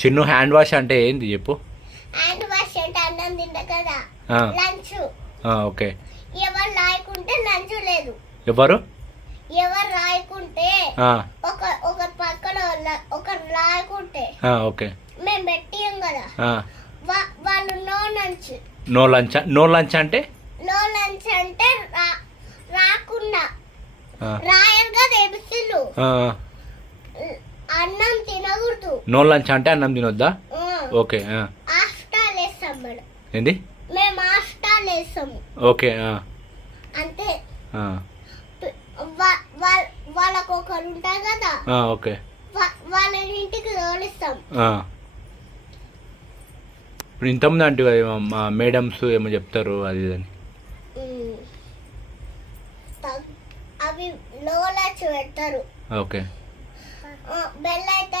Chinnu hand wash అంటే ఏంది చెప్పు. హ్యాండ్ వాష్ అంటే అన్నం తింటా కదా, లంచ్. ఓకే. ఎవరు రాయకుంటే లంచ్ లేదు. ఎవరు రాయకుంటే ఒక పక్కన ఒకరు రాయకుంటే ఓకే మేము పెట్టియం కదా, వాళ్ళు నో లంచ్. నో లంచ్ అంటే రాకుండా రాయరు కదా ఎబిసిలు. అన్నం తినకూడదు. నో లంచ్ అంటే అన్నం తినొద్దా? ఓకే. ఆఫ్టర్ వేస్తాం మేడం. ఏంది? మేము ఆఫ్టర్ వేస్తాము. ఓకే. అంతే. వాళ్ళకు ఒకరు ఉంటారు కదా, ఓకే, వాళ్ళని ఇంటికి తోలిస్తాం. ఇప్పుడు ఇంతమంది అంటే మా మేడమ్స్ ఏమో చెప్తారు అది అని. అవి లోలా పెడతారు. ఓకే. బెల్ అయితే